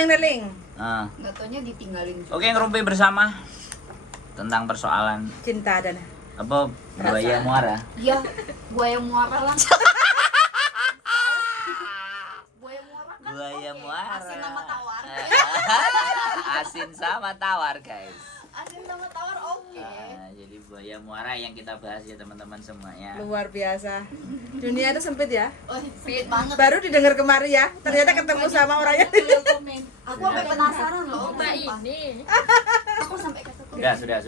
neling-neling. Nggak taunya ditinggalin juga. Oke, ngerumpi bersama tentang persoalan Cinta dan apa buaya muara. Iya, buaya muara lah. Buaya muara kan Buaya oke. muara. Asin sama tawar. Asin sama tawar, guys. Asin sama tawar oke. Jadi buaya muara yang kita bahas ya teman-teman semuanya. luar biasa. Dunia itu sempit ya. Oh, sempit banget. Baru didengar kemari ya. Ternyata ketemu sama orangnya. Aku sampai penasaran loh. Mbak sumpah. ini. Aku sampai kata Sudah.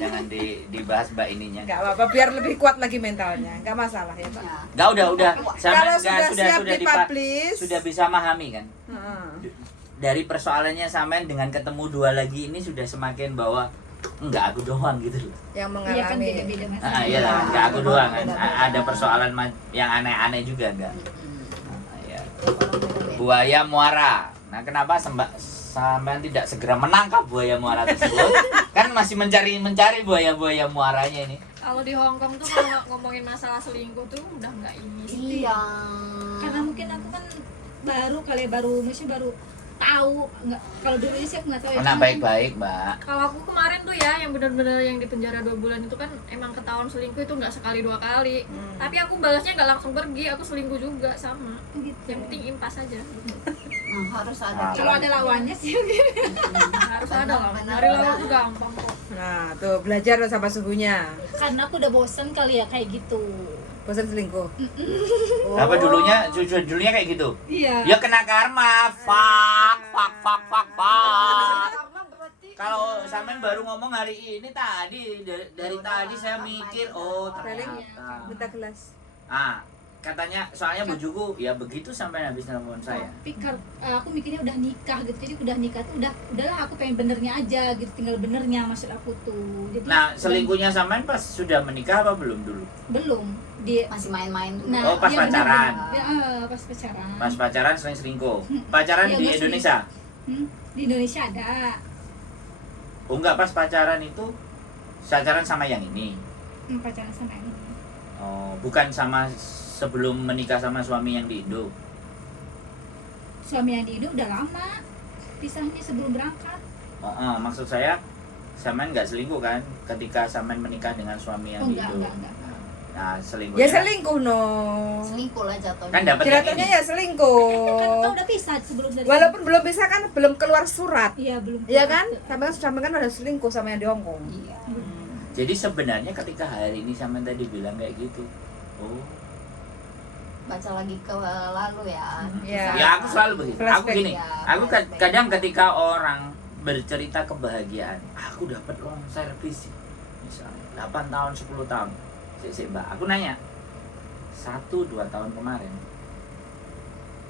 Jangan dibahas mbak ininya. Enggak apa-apa, biar lebih kuat lagi mentalnya. Enggak masalah ya, Pak. Enggak, udah. Kalau sudah siap dipublish. Sudah bisa memahami kan? Heeh. Dari persoalannya sampean dengan ketemu dua lagi ini sudah semakin bahwa enggak aku doang gitu loh. Yang Iya kan mengalami. beda-beda mas. Iya lah, enggak aku doang kan. Ada persoalan yang aneh-aneh juga enggak? Iya. Buaya muara. Nah, kenapa sampean tidak segera menangkap buaya muara tersebut? Kan masih mencari buaya-buaya muaranya ini. Kalau di Hong Kong tuh kalau ngomongin masalah selingkuh tuh udah nggak ini. Iya. Karena mungkin aku kan baru tahu nggak, kalau dulu sih aku nggak tahu ya. Nah, baik-baik, Mbak. Kalau aku kemarin tuh ya yang benar-benar yang di penjara 2 bulan itu kan emang ketahuan selingkuh itu nggak sekali 2 kali. Tapi aku balasnya nggak langsung pergi, aku selingkuh juga sama. Gitu. Yang penting impas aja. Nah, harus ada. Kalau ada lawannya sih Harus ada lah. Nyari lawan tuh gampang kok. Nah, tuh belajar sama suhunya. karena aku udah bosen kali ya kayak gitu. Bosan selingkuh. Apa dulunya kayak gitu? Iya. Ya kena karma. Fuck. Karena berarti Kalau sampean baru ngomong hari ini tadi dari tadi saya mikir ternyata. Minta gelas. Katanya soalnya bujuku ya begitu sampai habis nelfon saya. Tapi aku mikirnya udah nikah gitu, jadi udah nikah tuh udahlah aku pengen benernya aja gitu, tinggal benernya maksud aku tuh. Jadi Nah, selingkuhnya sampean pas sudah menikah apa belum dulu? belum dia. masih main-main dulu. Nah, Oh, pas iya, pacaran. bener. Ya, pas pacaran. Pas pacaran sering selingkuh. Pacaran Iya, di gua Indonesia? Di Indonesia ada. Oh enggak, pas pacaran itu pacaran sama yang ini. Pacaran sama ini. Oh, bukan sama sebelum menikah sama suami yang di Indo. Suami yang di Indo udah lama pisahnya sebelum berangkat. Maksud saya sampean nggak selingkuh kan ketika sampean menikah dengan suami yang di Indo? Enggak. Nah, selingkuh. Ya selingkuh no. Selingkuh lah jatuhnya. Kan dapat yang Jatuhnya ini. ya selingkuh. Kan udah pisah sebelum dari. Walaupun belum bisa kan belum keluar surat. Iya belum. Iya kan? Sampai kan udah selingkuh sama yang di Hong Kong. Iya. Jadi sebenarnya ketika hari ini sampean tadi bilang kayak gitu. Oh. Baca lagi ke lalu ya. Iya. Ya aku selalu begitu. Aku Flashback. gini. Ya, Aku flashback. kadang ketika orang bercerita kebahagiaan, aku dapat uang servis misalnya 8 tahun 10 tahun. Mbak, aku nanya 1-2 tahun kemarin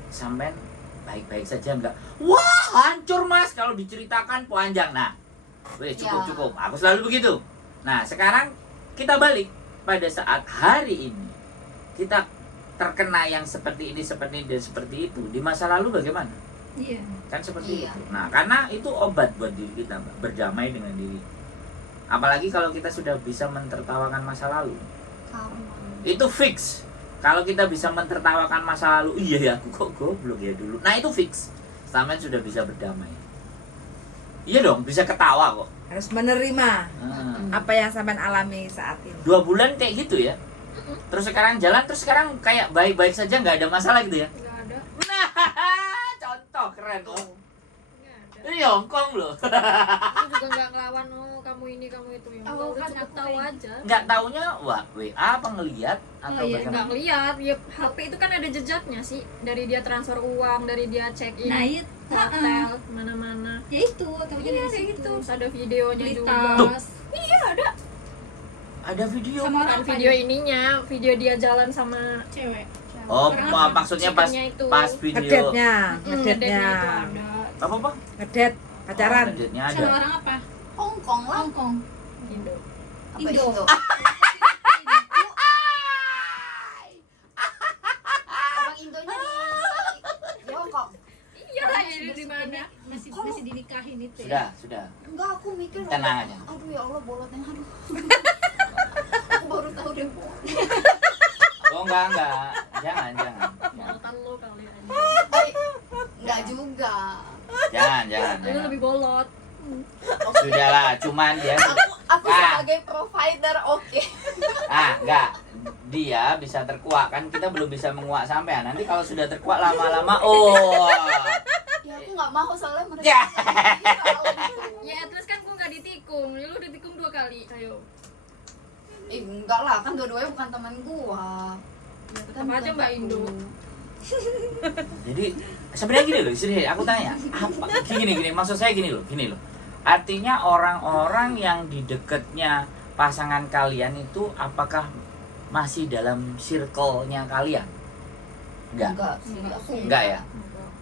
sampean baik-baik saja enggak? Wah, hancur Mas kalau diceritakan panjang. Nah, cukup. Aku selalu begitu. Nah, sekarang kita balik pada saat hari ini kita terkena yang seperti ini, seperti itu. Di masa lalu bagaimana? Iya. Kan seperti Iya. itu. Nah, karena itu obat buat diri kita, Mbak, berdamai dengan diri. Apalagi kalau kita sudah bisa mentertawakan masa lalu. Itu fix. Kalau kita bisa mentertawakan masa lalu, iya ya aku kok goblok ya dulu. Nah, itu fix. Sampean sudah bisa berdamai. Iya dong, bisa ketawa kok. Harus menerima Hmm. apa yang sampean alami saat ini. 2 bulan kayak gitu ya. Terus sekarang jalan, terus sekarang kayak baik-baik saja, nggak ada masalah gitu ya. Nggak ada. Nah, contoh keren. Nggak ada. Ini Hongkong loh. Aku juga nggak ngelawan kamu ini kamu itu ya. Oh, Udah kan cukup aku tahu kayak- aja. Nggak taunya WA apa ngelihat atau iya, bagaimana? Nggak ngeliat, ya HP itu kan ada jejaknya sih. Dari dia transfer uang, dari dia check in Nah itu hotel, mana-mana. ya itu tahu Iya kayak gitu. Terus ada videonya Beli juga. tas Iya ada. Ada video. sama orang Kan video ininya, video dia jalan sama cewek. Oh, Orang maksudnya pas chickennya itu. video. Ngedetnya, ngedetnya ngedetnya. itu ada. Apa? Ngedet pacaran. Oh, ngedetnya ada. Sama orang apa? Hongkong lah. Hong Kong. Indo. Apa Indo. Indo? Orang Indonya di Hongkong. Iya lah ini di mana? Masih dinikahin itu ya. Sudah. Enggak, aku mikir. Tenang aja. Aduh ya Allah, bolotnya aduh. Aku baru tahu deh. Oh, enggak. Jangan. Mantan lo kali aja. Enggak Enggak juga. Jangan. Lu lebih bolot. Sudahlah, cuman dia Aku Ah. sebagai provider oke. enggak. Dia bisa terkuak kan kita belum bisa menguak sampean. Nanti kalau sudah terkuak lama-lama Ya aku nggak mau soalnya mereka. Ya. Ya terus kan gua nggak ditikung. Ya, lu ditikung 2 kali. Ayo. Enggak lah, kan dua-duanya bukan teman gua. Ya, tetap aja Mbak Indo. Jadi sebenarnya gini loh, sini aku tanya, apa gini maksud saya gini loh. Artinya orang-orang yang di dekatnya pasangan kalian itu apakah masih dalam circle-nya kalian? Enggak. sih, aku Enggak ya.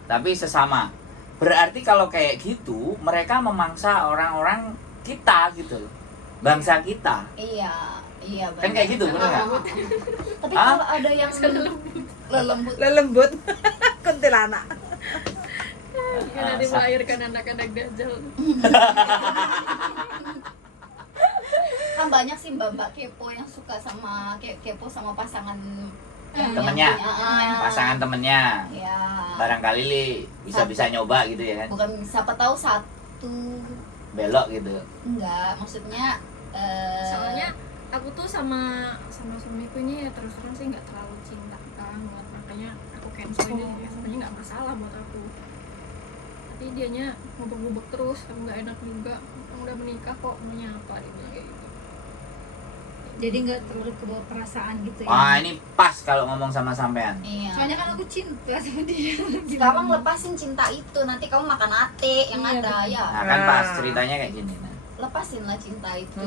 Tapi sesama. Berarti kalau kayak gitu, mereka memangsa orang-orang kita gitu loh. Bangsa kita. Iya, Kan kayak gitu, bener nggak? Tapi Hah? kalau ada yang lelembut, Lelembut. Kuntilanak. Jika nanti melahirkan anak-anak dajjal. kan banyak sih mbak-mbak kepo yang suka sama kepo sama pasangan yang Temennya. punya, Pasangan temennya. ya. Barangkali Li bisa nyoba gitu ya kan. Bukan siapa tahu satu Belok gitu. enggak, maksudnya Soalnya aku tuh sama suamiku ini ya terus terang sih nggak terlalu cinta banget, makanya aku cancel ini sebenarnya nggak masalah buat aku. Tapi dianya ngubek-ngubek terus, aku nggak enak juga. Kamu udah menikah kok maunya apa, dia bilang kayak gitu. Jadi nggak terlalu kebawa perasaan gitu ya. Wah, ini pas kalau ngomong sama sampean. iya. Soalnya kan aku cinta sama dia. Sekarang lepasin cinta itu, nanti kamu makan ate yang Iya, ada betul. ya. Nah, kan pas ceritanya kayak gini. Nah, Lepasinlah cinta itu.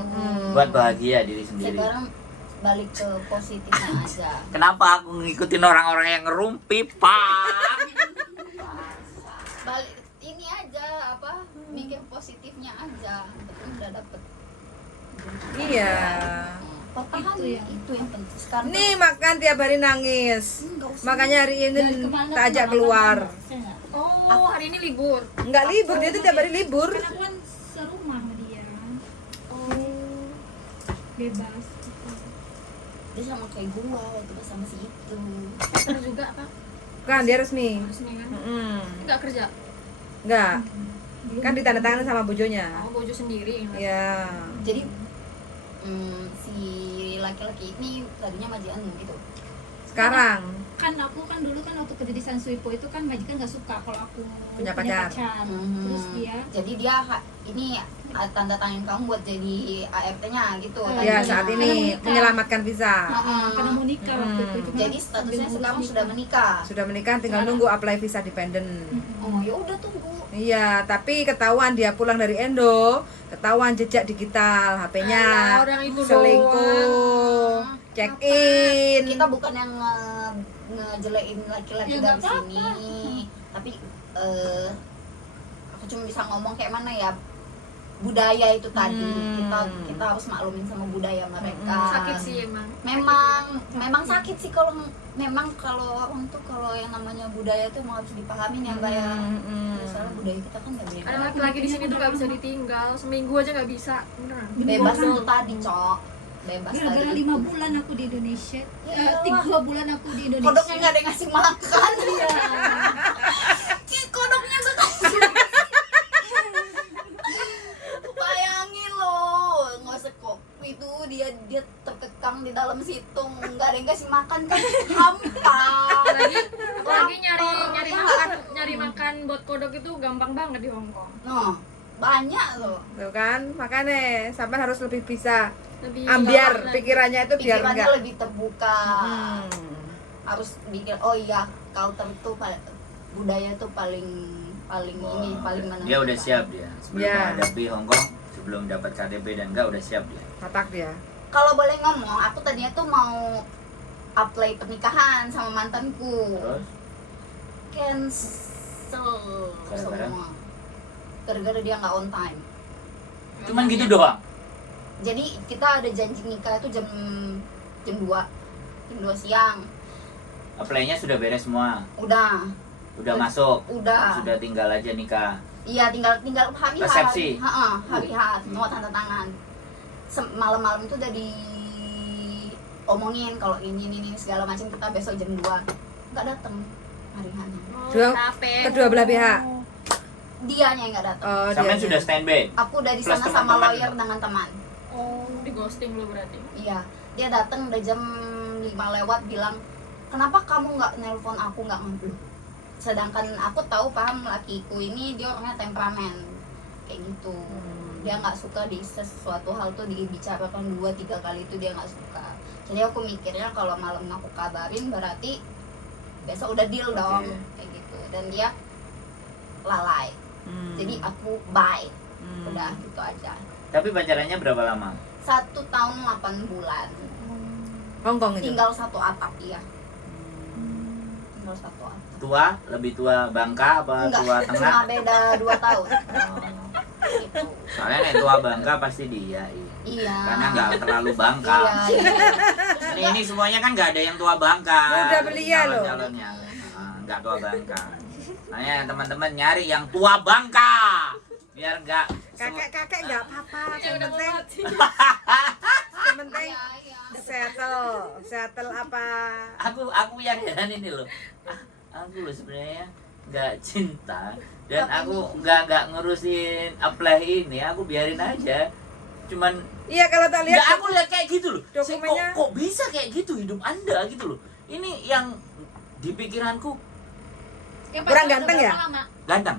buat bahagia diri sendiri. Sekarang balik ke positifnya aja. Kenapa aku ngikutin orang-orang yang ngerumpi, Pak? Balik ini aja apa? Mikir positifnya aja. Tapi udah dapet. Iya. Pertahanin Itu itu, ya. yang penting sekarang. Nih makan tiap hari nangis. Nggak usah. Makanya hari ini Dari kemana tak ajak tuh keluar. makan? Saya nggak. Oh, hari ini libur. Enggak libur, dia tuh tiap hari libur. Kan aku kan serumah sama dia. Oh. Bebas. Dia sama kayak gua waktu pas sama si itu. Terus juga apa? Kan dia resmi. Resmi kan? Mm-mm. Nggak kerja. Enggak. Kan ditandatangani sama bojonya. Oh, bojo sendiri. Iya. Jadi si laki-laki ini tadinya majikanmu gitu. Sekarang Kan aku kan dulu kan waktu kerja di Sansuipo itu kan majikan nggak suka kalau aku Punya pacar. Terus dia Jadi dia ini tanda tangan kamu buat jadi ART-nya gitu. ya tadinya. saat ini menyelamatkan visa. karena mau nikah waktu itu. Cuma Jadi statusnya sekarang sudah menikah. Sudah menikah tinggal nunggu apply visa dependent. Oh ya udah tunggu. Iya, tapi ketahuan dia pulang dari Indo, ketahuan jejak digital HP-nya, Alah, orang itu selingkuh, check in. Kita bukan yang ngejelein laki-laki Ya, dari nggak apa-apa. sini, tapi aku cuma bisa ngomong kayak mana ya, budaya itu tadi kita harus maklumin sama budaya mereka. Sakit sih emang. Memang sakit sih kalau orang tuh kalau yang namanya budaya tuh emang harus dipahamin ya mbak ya. Soalnya budaya kita kan nggak beda. Ada laki-laki di sini tuh nggak bisa ditinggal, seminggu aja nggak bisa. Beneran. Bebas itu tadi cok, bebas gara-gara tadi. 5 bulan aku di Indonesia. Ya 3 bulan aku di Indonesia. Kodoknya nggak ada yang ngasih makan ya. Kodoknya nggak kasih. Bayangin loh, nggak usah kopi itu dia terkekang di dalam situ, nggak ada yang kasih makan kan hampa. Lagi nyari makan buat kodok itu gampang banget di Hongkong. Nah, banyak loh. Tuh kan, makanya sampai harus lebih bisa Lebih ambiar gampang. pikirannya itu biar Pikirannya enggak. lebih terbuka. Harus pikir, oh iya, culture tuh budaya tuh paling ini paling mana. Dia udah siap dia. Sebelum Ya. menghadapi Hongkong, sebelum dapat KTP dan enggak udah siap dia. Matak dia. Kalau boleh ngomong, aku tadinya tuh mau apply pernikahan sama mantanku. Terus Cancel Gara-gara? semua. Gara-gara dia nggak on time. cuman gitu doang. Jadi kita ada janji nikah itu jam 2 siang. Apply-nya sudah beres semua. Udah masuk. Udah. Sudah tinggal aja nikah. Iya, tinggal hari H. Resepsi. Hari H, semua tanda tangan. Malam-malam itu udah omongin kalau ini segala macam, kita besok jam 2. Enggak datang hari H-nya. Oh, kedua belah pihak. Dianya yang nggak datang. Oh, Sampean dia. sudah standby. Aku udah di Plus sana sama teman-teman lawyer juga. dengan teman. Oh, di ghosting lu berarti. Iya, dia datang udah jam 5 lewat bilang, kenapa kamu nggak nelpon aku, nggak ngeblok? Sedangkan aku tahu paham lakiku ini dia orangnya temperamen kayak gitu. Dia nggak suka di sesuatu hal tuh dibicarakan 2-3 kali itu dia nggak suka. Jadi aku mikirnya kalau malam aku kabarin berarti besok udah deal dong kayak gitu. Dan dia lalai. Jadi aku bye. Udah gitu aja. Tapi pacarannya berapa lama? 1 tahun 8 bulan. Hongkong itu. Tinggal satu atap ya. Tinggal satu atap. Tua, lebih tua Bangka apa Enggak, tua tengah? cuma beda 2 tahun. Gitu. Soalnya nek tua Bangka pasti dia. Iya. Karena nggak terlalu Bangka. Iya. Ini semuanya kan nggak ada yang tua Bangka. Muda belia loh. Calon-calonnya. Nggak tua Bangka. Makanya teman-teman nyari yang tua Bangka. Biar nggak Kakek nggak apa-apa, Ya yang udah mau penting mati. yang penting Iya. settle apa. aku yang heran ini loh. Aku loh sebenarnya nggak cinta dan aku nggak ngurusin apply ini, aku biarin aja. Cuman Iya, kalau tak lihat nggak, aku lihat kayak gitu loh. dokumennya. Kok bisa kayak gitu hidup Anda gitu loh. Ini yang di pikiranku Yang Kurang pacaran ganteng udah ya? berapa lama? ganteng,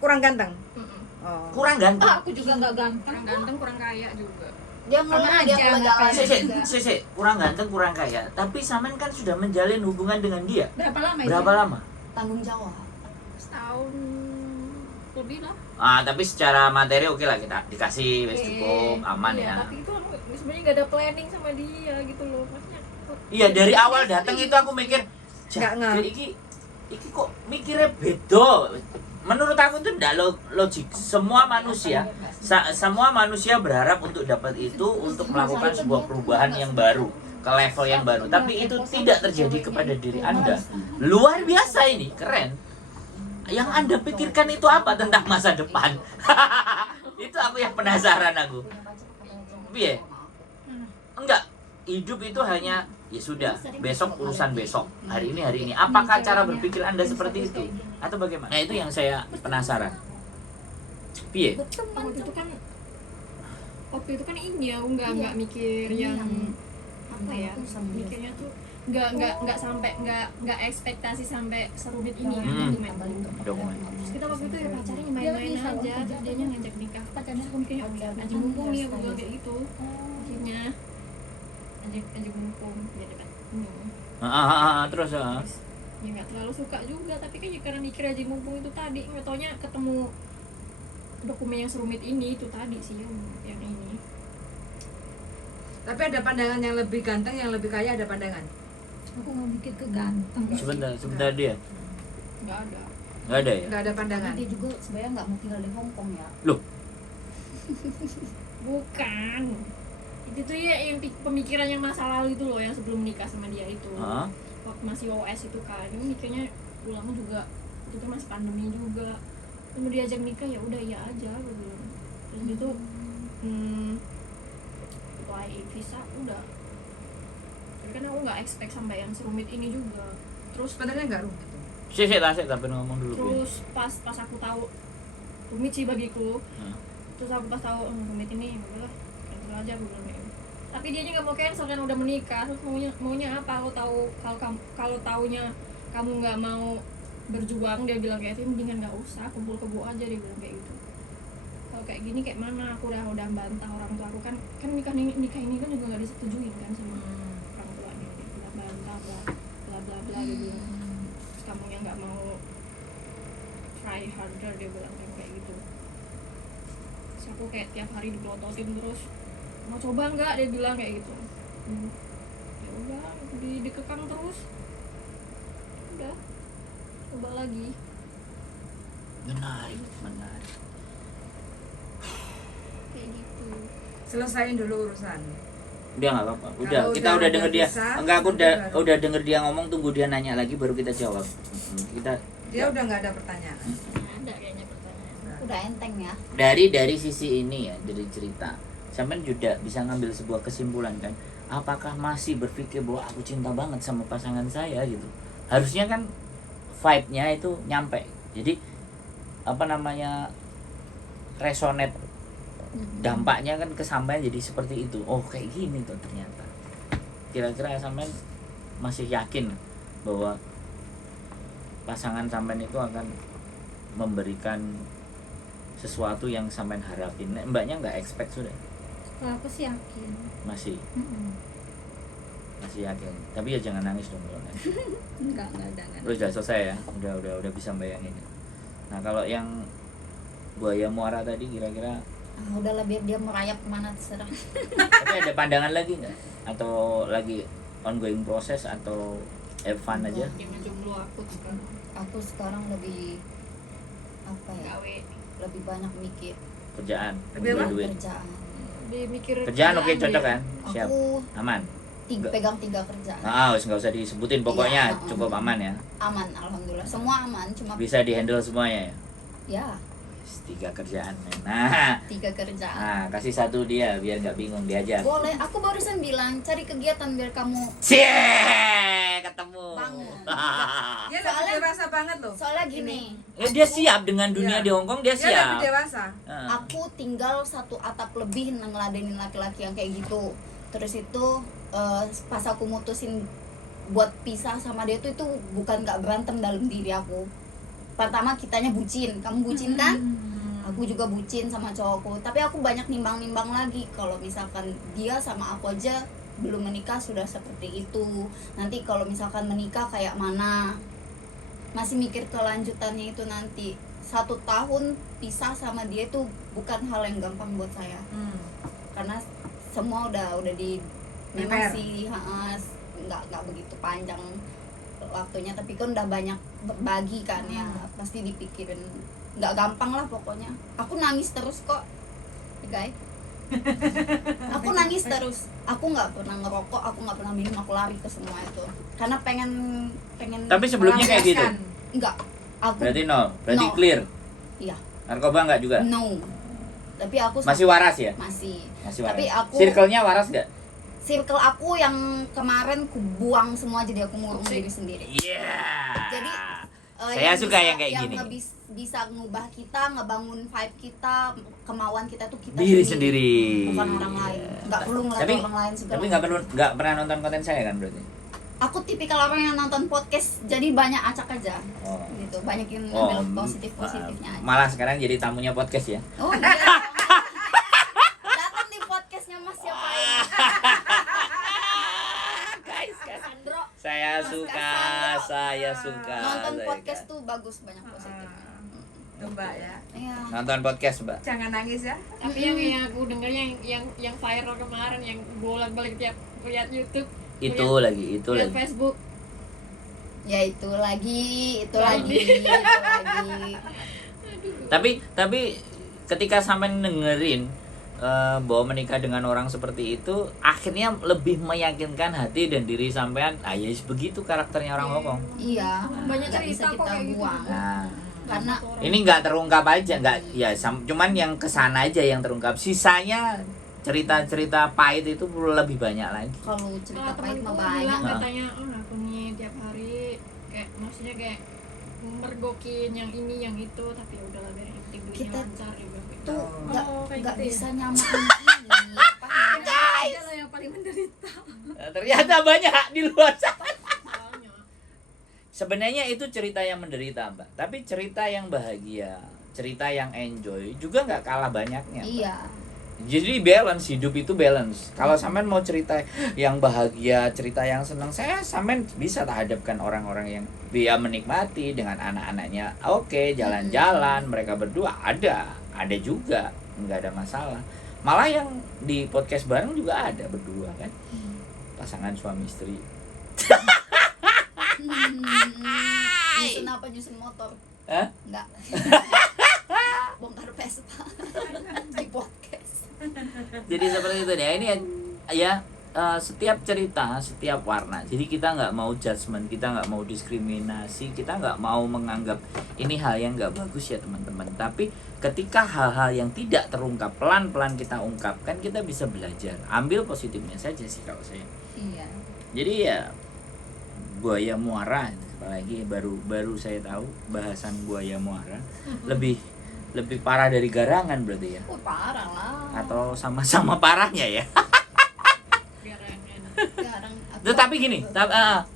kurang ganteng. Mm-mm. Oh. kurang ganteng. Aku juga nggak ganteng. Kurang ganteng, kurang kaya juga. Dia Sama ngeluh, aja, dia nggak kelegalan. kayak- Sese, kurang ganteng, kurang kaya. Tapi Samen kan sudah menjalin hubungan dengan dia. Berapa lama itu? Berapa lama? Tanggung jawab. Setahun lebih lah. Tapi secara materi oke lah, kita dikasih wes cukup aman Iya, ya. tapi itu aku sebenarnya gak ada planning sama dia gitu loh. Maksudnya Iya, dari awal datang itu aku mikir, Nggak ngeh. iki kok mikirnya beda. Menurut aku itu tidak logik. Semua manusia berharap untuk dapat itu, untuk melakukan sebuah perubahan yang baru ke level yang baru. Tapi itu tidak terjadi kepada diri Anda. Luar biasa ini, keren. Yang Anda pikirkan itu apa tentang masa depan? Itu aku yang penasaran aku. Piye? Enggak, hidup itu hanya ya sudah, besok urusan besok, hari ini. Apakah cara berpikir Anda seperti itu atau bagaimana? Nah, itu yang saya penasaran. Piye? waktu itu kan ini ya, aku nggak mikir yang apa ya, mikirnya tuh nggak sampai nggak ekspektasi sampai serumit ini ya Dokumen. Terus kita waktu itu ya pacarnya main-main aja, terus dia ngajak nikah. Terus aku mikirnya oke, aja mumpung nih, aku bilang kayak gitu. Akhirnya ajak mumpung ya dekat. Terus Ya nggak terlalu suka juga, tapi kan ya karena mikir aja mumpung itu tadi, nggak taunya ketemu dokumen yang serumit ini itu tadi sih yang ini. Tapi ada pandangan yang lebih ganteng, yang lebih kaya, ada pandangan. Aku nggak mikir ke ganteng. sebentar dia. Nggak ada. Nggak ada ya? Nggak ada pandangan. Dia juga sebenarnya nggak mau tinggal di Hong Kong ya. Loh, Bukan. Itu tuh ya yang pemikiran yang masa lalu itu loh, yang sebelum nikah sama dia itu. Hah? Waktu masih OS itu kan, ini mikirnya ulama juga itu tuh masih pandemi juga. Mau diajak nikah ya udah iya aja gitu. Terus gitu apply visa udah. Tapi kan aku nggak expect sampai yang serumit ini juga. Terus Sebenarnya nggak rumit. tapi ngomong dulu. Pi. terus pas aku tahu rumit sih bagiku. Terus aku pas tahu rumit ini udahlah cancel aja aku bilang kayak gitu. Tapi dia nggak mau cancel kan udah menikah. Terus maunya apa? Aku tahu kalau taunya kamu nggak mau berjuang, dia bilang kayak gitu, mendingan nggak usah, kumpul kebo aja, dia bilang kayak gitu. Kalau kayak gini kayak mana? Aku udah bantah orang tua aku kan nikah ini kan juga nggak disetujuin kan sama orang tuanya, udah bantah bla dia bilang. Terus kamu yang nggak mau try harder, dia bilang kayak gitu. Terus aku kayak tiap hari dipelototin terus, mau coba nggak, dia bilang kayak gitu. Ya udah, dikekang terus, udah coba lagi. Menarik. Kayak gitu. Selesaiin dulu urusan. Udah nggak apa-apa. Udah, Kalau kita udah udah denger dia. bisa, Enggak, aku baru. udah denger dia ngomong, tunggu dia nanya lagi baru kita jawab. Kita Dia udah nggak ada pertanyaan. Ada kayaknya pertanyaan. Udah enteng ya. dari sisi ini ya, dari cerita. Sampean juga bisa ngambil sebuah kesimpulan kan. Apakah masih berpikir bahwa aku cinta banget sama pasangan saya gitu? Harusnya kan vibe-nya itu nyampe. Jadi resonate, dampaknya kan kesampaian jadi seperti itu. Oh kayak gini tuh ternyata. Kira-kira sampean masih yakin bahwa pasangan sampean itu akan memberikan sesuatu yang sampean harapin? Mbaknya nggak expect sudah? Kalau aku sih yakin. Masih Mm-mm. yakin. Tapi ya jangan nangis dong kalau nangis. Enggak. Terus udah selesai ya, udah bisa bayangin. Nah kalau yang buaya muara tadi kira-kira Udahlah biar dia merayap kemana terserah. tapi ada pandangan lagi nggak? Atau lagi ongoing proses atau have fun aja? Yang jomblo aku sekarang Aku sekarang lebih apa ya? gawe, Lebih banyak mikir Kerjaan, Lebih apa? duit. kerjaan. lebih mikir Kerjaan oke dia. cocok kan? Siap, Aku aman. pegang 3 kerjaan. Nggak usah disebutin pokoknya Iya, cukup aman ya. Aman, alhamdulillah. Semua aman, cuma Bisa dihandle semuanya ya. ya 3 kerjaan. Nah, 3 kerjaan. nah kasih satu dia biar nggak bingung diajar. Boleh, aku barusan bilang cari kegiatan biar kamu Cie, ketemu. bangun. Dia lebih Soalnya- dewasa banget loh. Soalnya gini, Dia siap dengan dunia Iya. di Hongkong, dia Dia lebih siap. dewasa. Heeh. aku tinggal satu atap lebih ngeladenin laki-laki yang kayak gitu. Terus itu pas aku mutusin buat pisah sama dia tuh itu bukan gak berantem dalam diri aku. Pertama kitanya bucin, kamu bucin kan? Aku juga bucin sama cowokku. Tapi aku banyak nimbang-nimbang lagi kalau misalkan dia sama aku aja belum menikah sudah seperti itu. Nanti kalau misalkan menikah kayak mana? Masih mikir kelanjutannya itu nanti. 1 tahun pisah sama dia itu bukan hal yang gampang buat saya. Karena semua udah di memang Prepare. sih nggak begitu panjang waktunya, tapi kan udah banyak berbagi kan ya, pasti dipikirin nggak gampang lah pokoknya. Aku nangis terus kok guys. Aku nangis terus, aku nggak pernah ngerokok, aku nggak pernah minum, aku lari ke semua itu karena pengen Tapi sebelumnya kayak gitu. melampiaskan. nggak aku Berarti berarti No. clear. Iya. Narkoba nggak juga? no, tapi aku Masih waras ya? masih Masih waras. Tapi aku- Circle-nya waras nggak? circle aku yang kemarin ku buang semua, jadi aku ngurung diri sendiri. Iya. Jadi, Saya suka yang kayak gini. Bisa ngubah kita, ngebangun vibe kita, kemauan kita tuh kita Diri sendiri. bukan orang lain. Nggak perlu ngeliat Tapi- orang lain segala. Tapi nggak pernah nonton konten saya kan berarti? Aku tipikal orang yang nonton podcast, jadi banyak acak aja. Oh. Gitu, banyak yang Oh, ngambil positifnya aja. malah sekarang jadi tamunya podcast ya? Oh iya. Datang di podcastnya Mas siapa ya? Guys, Sandro. saya Mas suka, Cassandro. saya suka. Nonton saya podcast suka. tuh bagus, banyak positifnya. Mbak ya. Iya. Nonton podcast, Mbak. Jangan nangis ya. Tapi yang aku denger yang viral kemarin, yang bolak-balik tiap lihat YouTube, Itu lagi. lihat Facebook, Ya itu lagi. Tapi ketika sampai dengerin bahwa menikah dengan orang seperti itu akhirnya lebih meyakinkan hati dan diri sampean. Ya begitu karakternya orang Hongkong. Iya. Banyak Nggak bisa cerita kok kita kayak gitu. buang. Nah, Karena ini nggak terungkap aja, cuman yang kesana aja yang terungkap. Sisanya cerita-cerita pahit itu lebih banyak lagi. kalau cerita Kalau pahit temanku mah banyak. bilang katanya, aku nih tiap hari kayak maksudnya kayak mergokin yang ini yang itu, tapi ya udahlah biar yang penting duitnya Kita lancar ya udah. Tuh nggak kayak nggak gitu ya. bisa nyamain ini. Paham? Dia loh yang paling menderita. Nah, ternyata banyak di luar sana. Soalnya Sebenarnya itu cerita yang menderita, Mbak. Tapi cerita yang bahagia, cerita yang enjoy juga nggak kalah banyaknya, Mbak. Iya. Jadi balance, hidup itu balance. Kalau sampean mau cerita yang bahagia, cerita yang senang, sampean bisa tak hadapkan orang-orang yang dia menikmati dengan anak-anaknya. Oke, jalan-jalan, mereka berdua ada juga, nggak ada masalah. Malah yang di podcast bareng juga ada berdua kan, pasangan suami istri. Nyusun apa, nyusun motor? Hah? Enggak. Bongkar Vespa di podcast. Jadi seperti itu deh. Ini ya setiap cerita, setiap warna. Jadi kita nggak mau judgement, kita nggak mau diskriminasi, kita nggak mau menganggap ini hal yang nggak bagus ya teman-teman. Tapi ketika hal-hal yang tidak terungkap pelan-pelan kita ungkapkan, kita bisa belajar. Ambil positifnya saja sih kalau saya. Iya. Jadi ya buaya muara, apalagi baru saya tahu bahasan buaya muara lebih parah dari garangan berarti ya, Parah lah. atau sama-sama parahnya ya. Garang. Tetapi gini,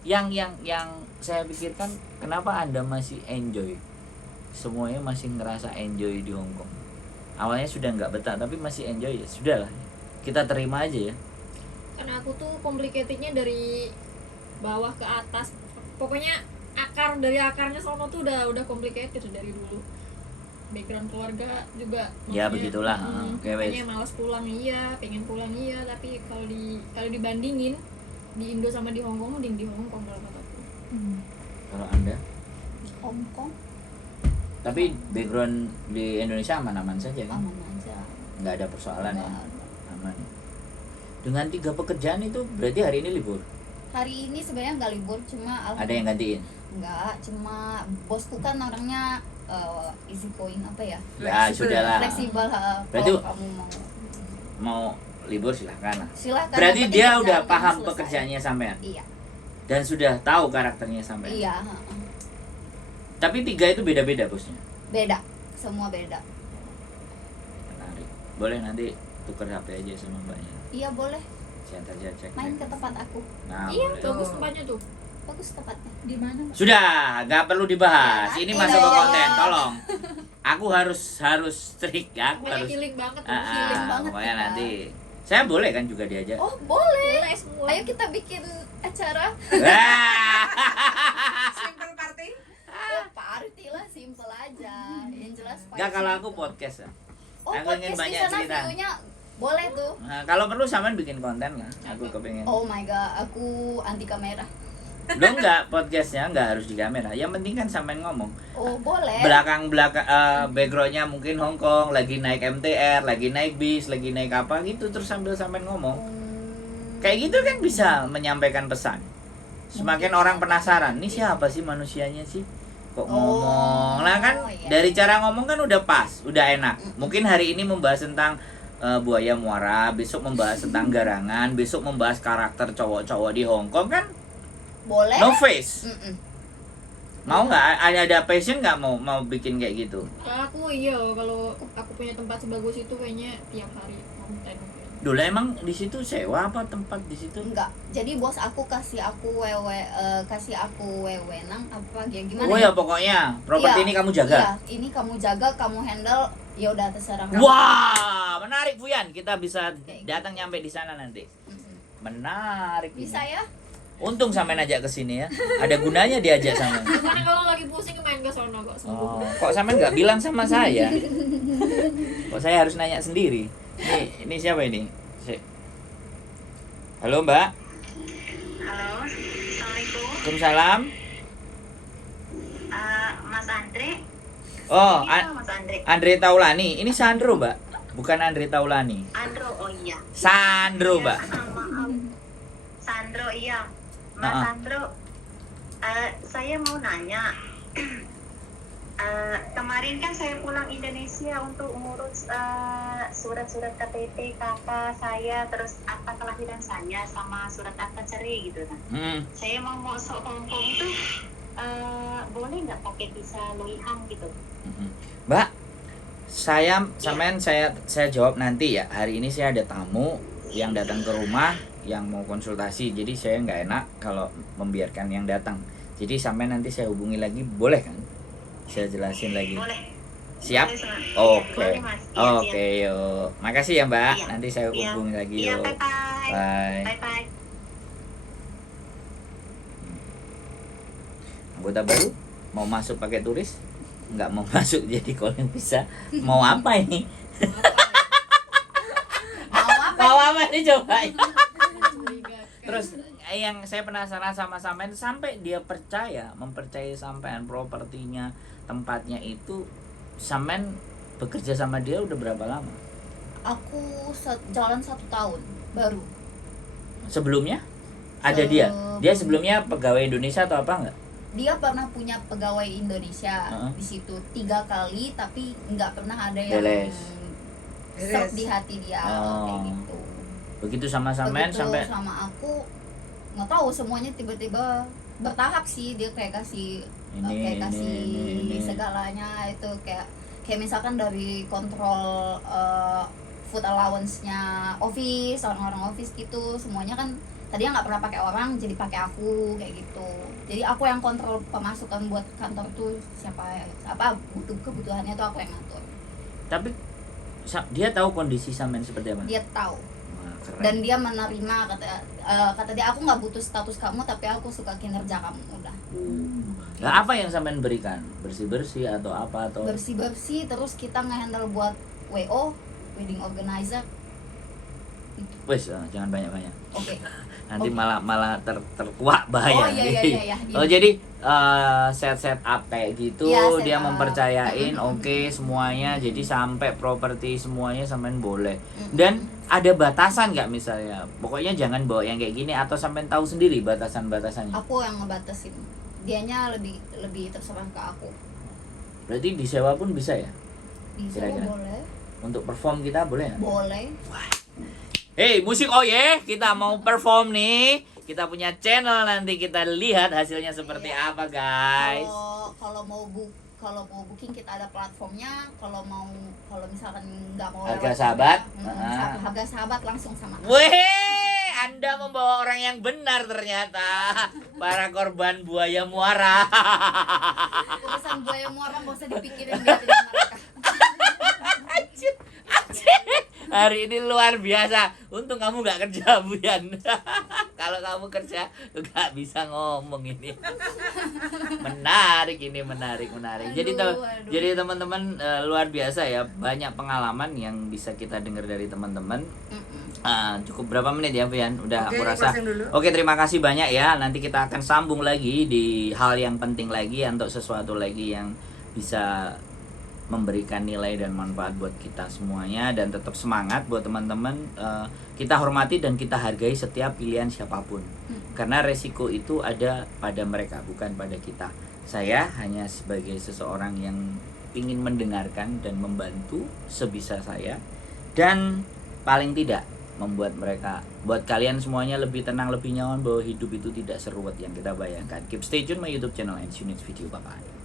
yang saya pikirkan, kenapa Anda masih enjoy? Semuanya masih ngerasa enjoy di Hong Kong. Awalnya sudah nggak betah, tapi masih enjoy, ya sudahlah. Kita terima aja ya. Karena aku tuh complicatednya dari bawah ke atas, pokoknya dari akarnya sono tuh udah complicated dari dulu. Background keluarga juga Ya, maksudnya, begitulah. Oke, wes. makanya malas pulang iya, pengen pulang iya, tapi kalau dibandingin di Indo sama di Hong Kong, mending di Hong Kong kalau kataku. Kalau Anda, Hong Kong tapi background di Indonesia aman-aman saja kan? aman aja. Nggak ada persoalan ya, Nggak ada. aman. Dengan 3 pekerjaan itu berarti hari ini libur. Hari ini sebenarnya nggak libur, cuma Ada yang gantiin. nggak, cuma bosku kan orangnya easy going apa ya, Ya sudahlah. fleksibel. Berarti Kalau kamu mau libur silahkan lah. silakan. Berarti yang penting dia kerjaan udah kamu paham selesai. pekerjaannya sampean Iya, dan sudah tahu karakternya sampean. iya. Tapi 3 itu beda-beda bosnya. Beda, semua beda. Menarik. Boleh nanti tuker HP aja sama mbaknya. Iya boleh, Saya saja cek. main ke tempat aku. Nah, Iya, boleh. bagus tempatnya tuh. Bagus tempatnya. Di mana? Sudah, nggak perlu dibahas. Ya, Ini nanti masuk ke dong. konten, tolong. Aku harus strict ya. Aku Pokoknya harus. healing banget, healing banget Pokoknya kita. nanti. Saya boleh kan juga diajak. Oh boleh. Boleh semua. Ayo kita bikin acara. Wah. Simple party. Party lah, simple aja. Yang jelas. Nggak, kalau aku podcast ya. Oh aku ingin podcast di banyak sana cerita. view-nya boleh tuh. Nah, kalau perlu sampean bikin konten lah. Aku kepengen. Oh my god, aku anti kamera. Lo enggak, podcastnya enggak harus di kamera. Yang penting kan sampean ngomong. Oh boleh. Belakang backgroundnya mungkin Hong Kong, lagi naik MTR, lagi naik bis, lagi naik apa gitu, terus sambil sampean ngomong. Kayak gitu kan bisa menyampaikan pesan. Semakin orang penasaran, ini siapa sih manusianya sih? Kok ngomong? Nah kan iya. dari cara ngomong kan udah pas, udah enak. Mungkin hari ini membahas tentang buaya muara, besok membahas tentang garangan, besok membahas karakter cowok-cowok di Hong Kong kan Boleh. no face. Mm-mm. Mau nggak ada passion nggak mau bikin kayak gitu? Kalau aku iya, kalau aku punya tempat sebagus itu kayaknya tiap hari konten. Dulu emang di situ sewa apa tempat di situ? Enggak. Jadi bos aku kasih aku wewenang apa ya gimana? Oh ya pokoknya properti Iya, ini kamu jaga. Iya, ini kamu jaga, kamu handle. Ya udah terserah kamu. Wah, menarik Fuyan. Kita bisa datang nyampe di sana nanti. Mm-mm. Menarik. Bisa ini. ya? Untung sampean ajak ke sini ya. Ada gunanya diajak sama. Karena kalau lagi pusing main ke sono kok sembuh. Oh, kok sampean nggak bilang sama saya? Kok saya harus nanya sendiri? Ini siapa ini? Halo Mbak. Halo, Assalamualaikum. Waalaikumsalam. Mas Andre. Oh, Ini Mas Andre. Andre Taulani. Ini Sandro, Mbak. Bukan Andre Taulani. Andro, oh iya. Sandro, Mbak. Maaf. Sandro, iya. Mas Sandro, saya mau nanya. Kemarin kan saya pulang Indonesia untuk ngurus surat-surat KTP kakak saya, terus akta kelahiran saya sama surat akta cerai gitu kan. Saya mau masuk Hong Kong itu boleh nggak pakai visa Loihang gitu? Mbak, saya jawab nanti ya. Hari ini saya ada tamu yang datang ke rumah yang mau konsultasi. Jadi saya nggak enak kalau membiarkan yang datang. Jadi sampai nanti saya hubungi lagi, boleh kan? Saya jelasin lagi. Boleh. Siap? Boleh, Mas. Oke. Boleh, Mas. Iya, Oke, yuk. Makasih ya, Mbak. Iya. Nanti saya Iya. hubungi lagi Iya, yuk. bye-bye. Bye. Bye-bye. Anggota baru mau masuk pakai turis? Nggak mau masuk jadi calling bisa. Mau apa ini? Mau apa nih coba? Terus yang saya penasaran sama sampean, sampai dia mempercayai sampean propertinya, tempatnya itu, sampean bekerja sama dia udah berapa lama? Aku jalan 1 tahun baru. Sebelumnya ada dia sebelumnya pegawai Indonesia atau apa enggak? Dia pernah punya pegawai Indonesia Uh-huh. di situ 3 kali, tapi nggak pernah ada yang Beres. serp di hati dia kayak gitu. Begitu sama sampean Begitu sampai sama aku nggak tahu, semuanya tiba-tiba bertahap sih, dia kayak kasih Ini. segalanya itu kayak misalkan dari kontrol food allowance-nya office, orang-orang office gitu, semuanya kan tadinya nggak pernah pakai orang, jadi pakai aku kayak gitu. Jadi aku yang kontrol pemasukan buat kantor tuh apa kebutuhannya tuh aku yang ngatur. Tapi dia tahu kondisi sampean seperti apa? Dia tahu. Wah, keren. Dan dia menerima, kata dia, aku nggak butuh status kamu tapi aku suka kinerja kamu, udah. Nah, apa yang sampean berikan? Bersih-bersih atau apa atau Bersih-bersih, terus kita nge-handle buat WO, wedding organizer. wes jangan banyak-banyak. Oke. Nanti Oke. malah terkuak bahaya. Oh iya. Oh jadi set up kayak gitu, Iya, set dia up. mempercayain oke semuanya, jadi sampai properti semuanya sampean boleh. Dan ada batasan nggak misalnya? Pokoknya jangan bawa yang kayak gini atau sampean tahu sendiri batasan-batasannya. Aku yang ngebatasin. Dianya lebih terserah ke aku. Berarti disewa pun bisa ya? Bisa Kira-kira? boleh. Untuk perform kita boleh nggak? Boleh. Hey, musik Oye, kita mau perform nih. Kita punya channel, nanti kita lihat hasilnya seperti apa, guys. Kalau mau booking kita ada platformnya. Kalau misalkan nggak mau Harga lewat Sahabat? kita, harga Sahabat langsung sama. Weh, Anda membawa orang yang benar ternyata. Para korban buaya muara. Urusan buaya muara nggak usah dipikirin, biarin mereka. Hari ini luar biasa. Untung kamu gak kerja, Buyan. Kalau kamu kerja gak bisa ngomong ini. Menarik ini, menarik. Jadi teman-teman luar biasa ya. Banyak pengalaman yang bisa kita dengar dari teman-teman. Cukup berapa menit ya, Buyan? Udah Oke, aku rasa. closing dulu. Oke, terima kasih banyak ya. Nanti kita akan sambung lagi di hal yang penting lagi, untuk sesuatu lagi yang bisa memberikan nilai dan manfaat buat kita semuanya. Dan tetap semangat buat teman-teman. Kita hormati dan kita hargai setiap pilihan siapapun, karena resiko itu ada pada mereka, bukan pada kita. Saya hanya sebagai seseorang yang ingin mendengarkan dan membantu sebisa saya, dan paling tidak membuat buat kalian semuanya lebih tenang, lebih nyaman, bahwa hidup itu tidak seruwet yang kita bayangkan. Keep stay tune my YouTube channel and see you next video. Bye bye.